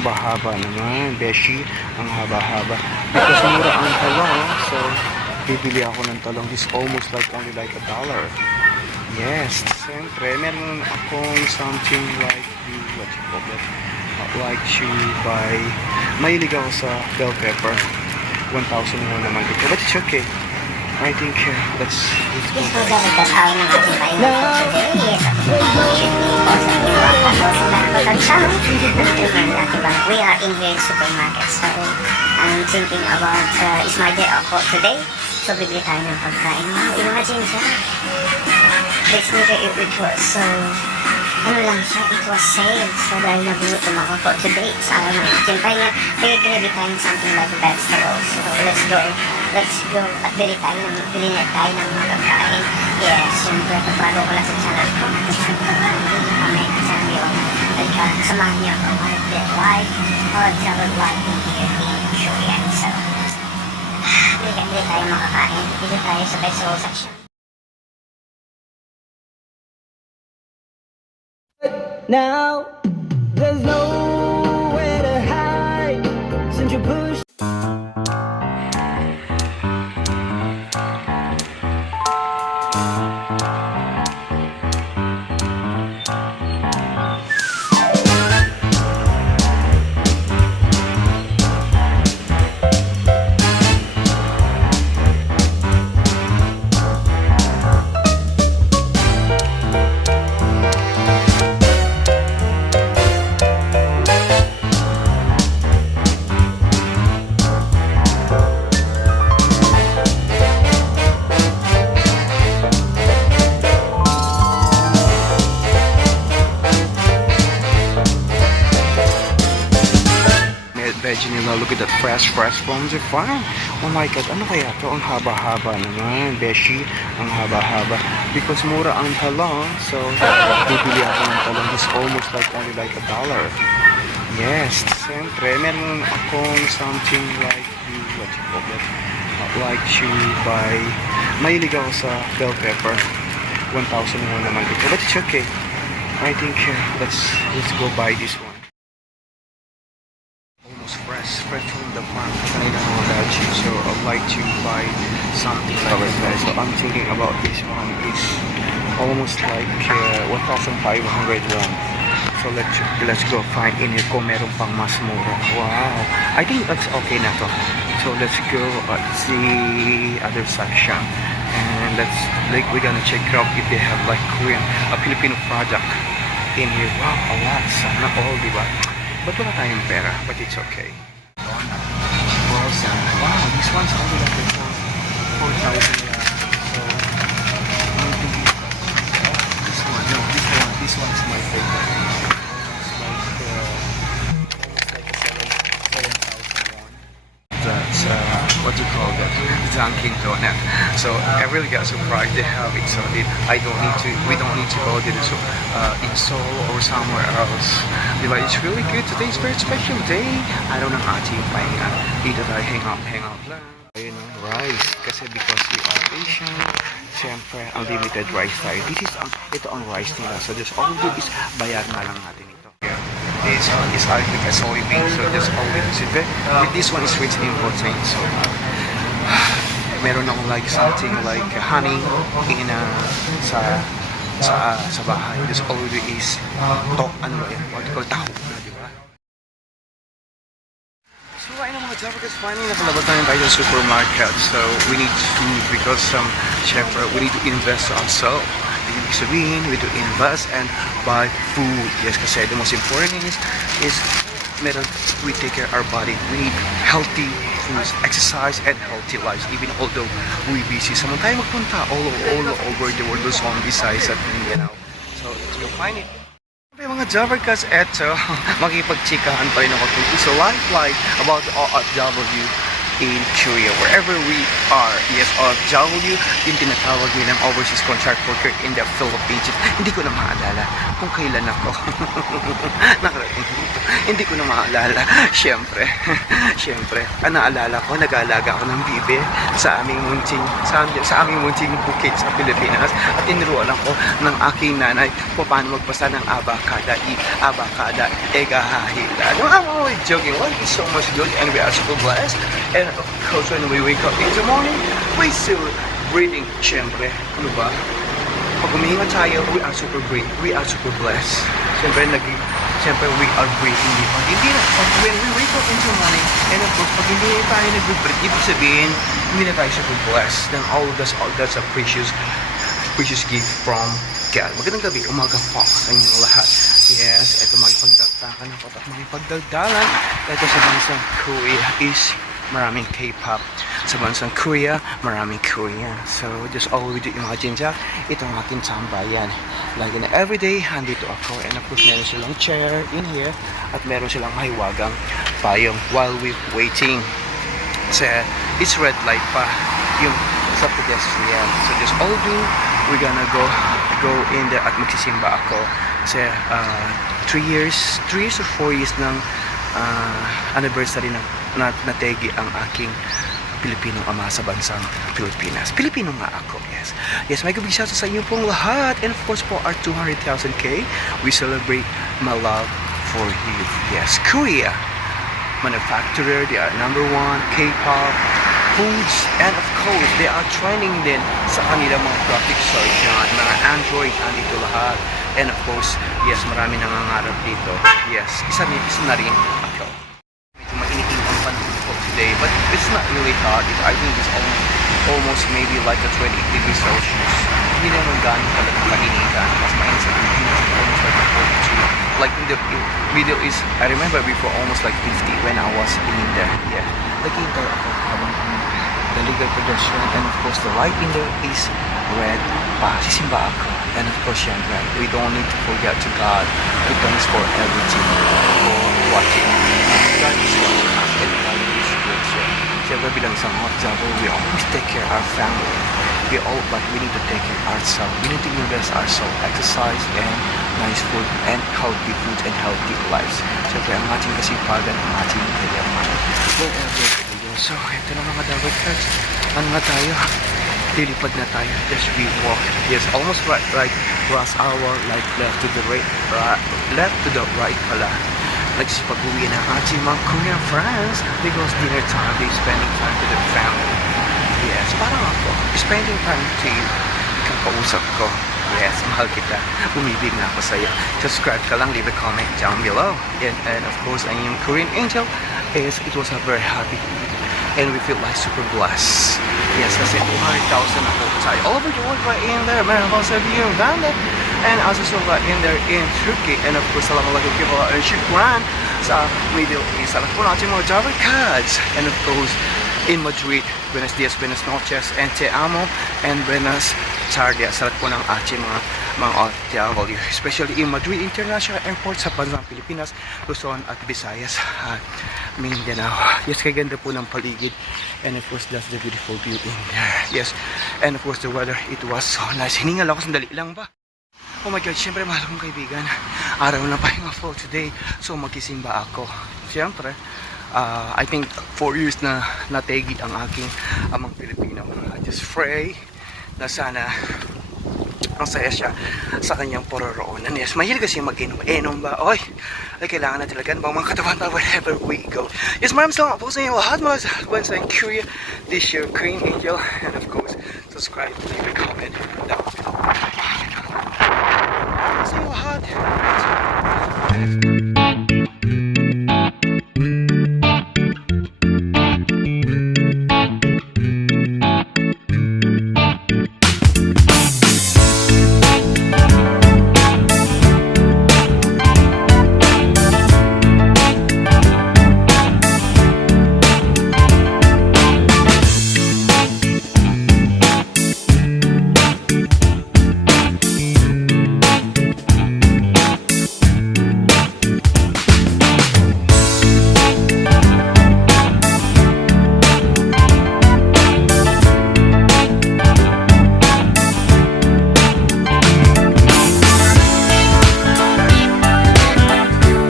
Haba-haba naman, beshi. Ang haba-haba. Because mura ang talong, so bibili ako ng talong. This almost like only like $1. Yes, siyempre, meron akong something like what you call that? Like to buy, mahilig ako sa bell pepper. 1,000 mo naman dito, but it's okay. I think let's go. Yes, po dapat kasawin ng ating pahinga for today. We are in here in supermarket, so I'm thinking about it's my day off for today. So bibili tayo ng pagkain. Imagine siya. This nigga it was so ano lang siya, it was sale. So dahil nagutom ako for today, sa araw ng ating pahinga, bibili tayo ng something like vegetables. So let's go at bili na tayo ng mga pagkain. Yes, syempre pagbago ko lang sa channel ko. Kami channel yun. Samahan niyo ako mag-live or travel live in here in Shoyan. So bili tayo makakain. Dito tayo sa vegetable section. Now, there's nowhere to hide since you pushed. Veggie nila, look at that fresh from the farm. Oh my god, ano kaya to? Ang haba-haba naman, beshi. Ang haba-haba. Because mura ang talong, so bibili ako ng talong. It's almost like only like $1. Yes, siyempre, meron akong something like what you call that? Like to buy, mahilig ako sa bell pepper. 1,000 mo naman dito, but it's okay. I think let's go buy this one. Fresh from the farm. Kanina ako veggie, so I'd like to buy something like that. So I'm thinking about this one. It's almost like 1,500 won. So let's go find in here kung meron pang mas mura. Wow, I think that's okay na to. So let's go at the other section and we're gonna check out if they have like Korean, Filipino product in here. Wow, a lot. Sana all, diba? But wala tayong pera, but it's okay. Wow, this one's only like 4,000. So, I'm thinking, this one, this one's my favorite. It's like a 7,000 won. That's, what do you call that? Dunkin' Donut. So, I really got surprised they have it. So, we don't need to go to in Seoul or somewhere else. Diba? It's really good. Today's very special day. Araw ng ating pahinga. Dito tayo hang out lang. Ayun ang rice. Kasi because we are Asian, siyempre, unlimited rice tayo. Ito ang rice nila. So, just all we do is bayar na lang natin ito. Yeah. This one is like a soybean. So, just all we do is with this one is rich in protein. So, meron akong like something like honey in sa bahay. This always is what you call taho, di ba? So ayun mga Javakas, finally nakalabas tayo sa supermarket. So we need food because syempre we need to invest ourselves. Ibig sabihin, we need to invest and buy food. Yes, kasi the most important is we take care of our body. We need healthy foods, exercise, and healthy lives. Even although we busy, saan tayo magpunta all over the world, Luzon, Visayas, at Mindanao. So you'll find it. Okay, mga Javakas, eto, makipagchikahan pa rin ako. So live about the OFW in Korea, wherever we are. Yes, OFW, yung tinatawag nilang overseas contract worker in the Philippines. Hindi ko na maalala kung kailan ako nakarating dito. Hindi ko na maalala. Siyempre, naalala ko, nag-aalaga ako ng bibe sa aming munting bukid sa Pilipinas, at tinuruan ako ng aking nanay kung paano magbasa ng abacada, egahahila. No, I'm only joking. Life is so much good and we are super blessed. And of course, when we wake up in the morning, we still breathing. Siyempre, ano ba? Pag umihinga tayo, we are super great. We are super blessed. Siyempre, we are breathing. Hindi na, when we wake up in the morning, and of course, pag hindi tayo nag-breathe, ibig sabihin, hindi na tayo super blessed. Then all that's a precious gift from God. Magandang gabi, umaga po sa inyong lahat. Yes, ito makipagdagdagan ako at makipagdagdagan. Ito sa bansang Korea is maraming K-pop. Sa bansang Korea, maraming Korean. So, just all we do imagine dyan, ito ang aking tambayan. Lagi na everyday, andito ako. And of course, meron silang chair in here at meron silang mahiwagang payong while we waiting. Kasi, it's red light pa yung sa pedestrian. So, just all do, we're gonna go in there at magsisimba ako. Kasi 3 years or 4 years ng anniversary ng nategi ang aking Pilipinong ama sa bansang Pilipinas. Pilipino nga ako, yes. Yes, may gabisa sa inyo pong lahat. And of course po, our 200,000K, we celebrate my love for you. Yes, Korea manufacturer, they are #1 K-pop foods, and of course, they are training din sa kanilang mga graphics surgeon, mga Android, andito lahat. And of course, yes, marami nangangarap dito. Yes, isa na rin ako. Medyo mainitin ang panahon ko today, but it's not really hot. I think it's almost maybe like a 20 degrees Celsius. Hindi naman gano'n talagang mainitan. Mas mainit sa Pilipinas, almost like a 42. Like in the Middle East, I remember before almost like 50 when I was in there. Yeah, naghihintay ako habang the legal progression, and of course the light in there is red pa. Sisimba ako. And of course, syempre, we don't need to forget to God. To thanks for everything, for watching. God is watching us and God is good. So, syempre bilang isang observer, we always take care of our family. We need to take care of ourselves. We need to invest ourselves, exercise and nice food and healthy food and healthy lives. Syempre, ang ating kasipagan, ang ating kayaman. So, ito na mga double cards. Ano nga tayo? Lilipad na tayo. Yes, we walk. Yes, almost right rush hour, like left to the right pala. Nagsipag-uwi ng ating mga Korean friends because dinner time, they spending time with their family. Yes, parang ako. Spending time to you. Kakausap ko. Yes, mahal kita. Umibig na ako sa'yo. Subscribe ka lang, leave a comment down below. And of course, I am Korean Angel. It was a very happy and we feel like super blessed. Yes, kasi 200,000 ako tayo all over the world right in there. Meron ako sa Uganda and also right in there in Turkey. And of course, salamalaki po and shukran sa Middle East. Alam po natin mga Java cards. And of course, in Madrid, buenos dias, buenas noches, and te amo, and buenas tardes. Salat po ng ating mga OFW, especially in Madrid International Airport sa bansang Pilipinas, Luzon at Visayas at Mindanao. Yes, kay ganda po ng paligid, and of course that's the beautiful view in there. Yes, and of course the weather, it was so nice. Hiningal ako, sandali lang ba? Oh my God, syempre mahal kong kaibigan, araw na pahinga po today, so magkisimba ako. Syempre, I think 4 years na nategi ang aking amang Pilipino. I just pray na sana masaya siya sa kanyang pororoonan. Yes, mahilig kasi mag-inom ba? Oy, ay kailangan na talaga bang mga katawan pa wherever we go. Yes, maraming salamat po sa inyo lahat mga sa Korea. This year, Korean Angel. And of course, subscribe, leave a comment down below. Sa inyo lahat.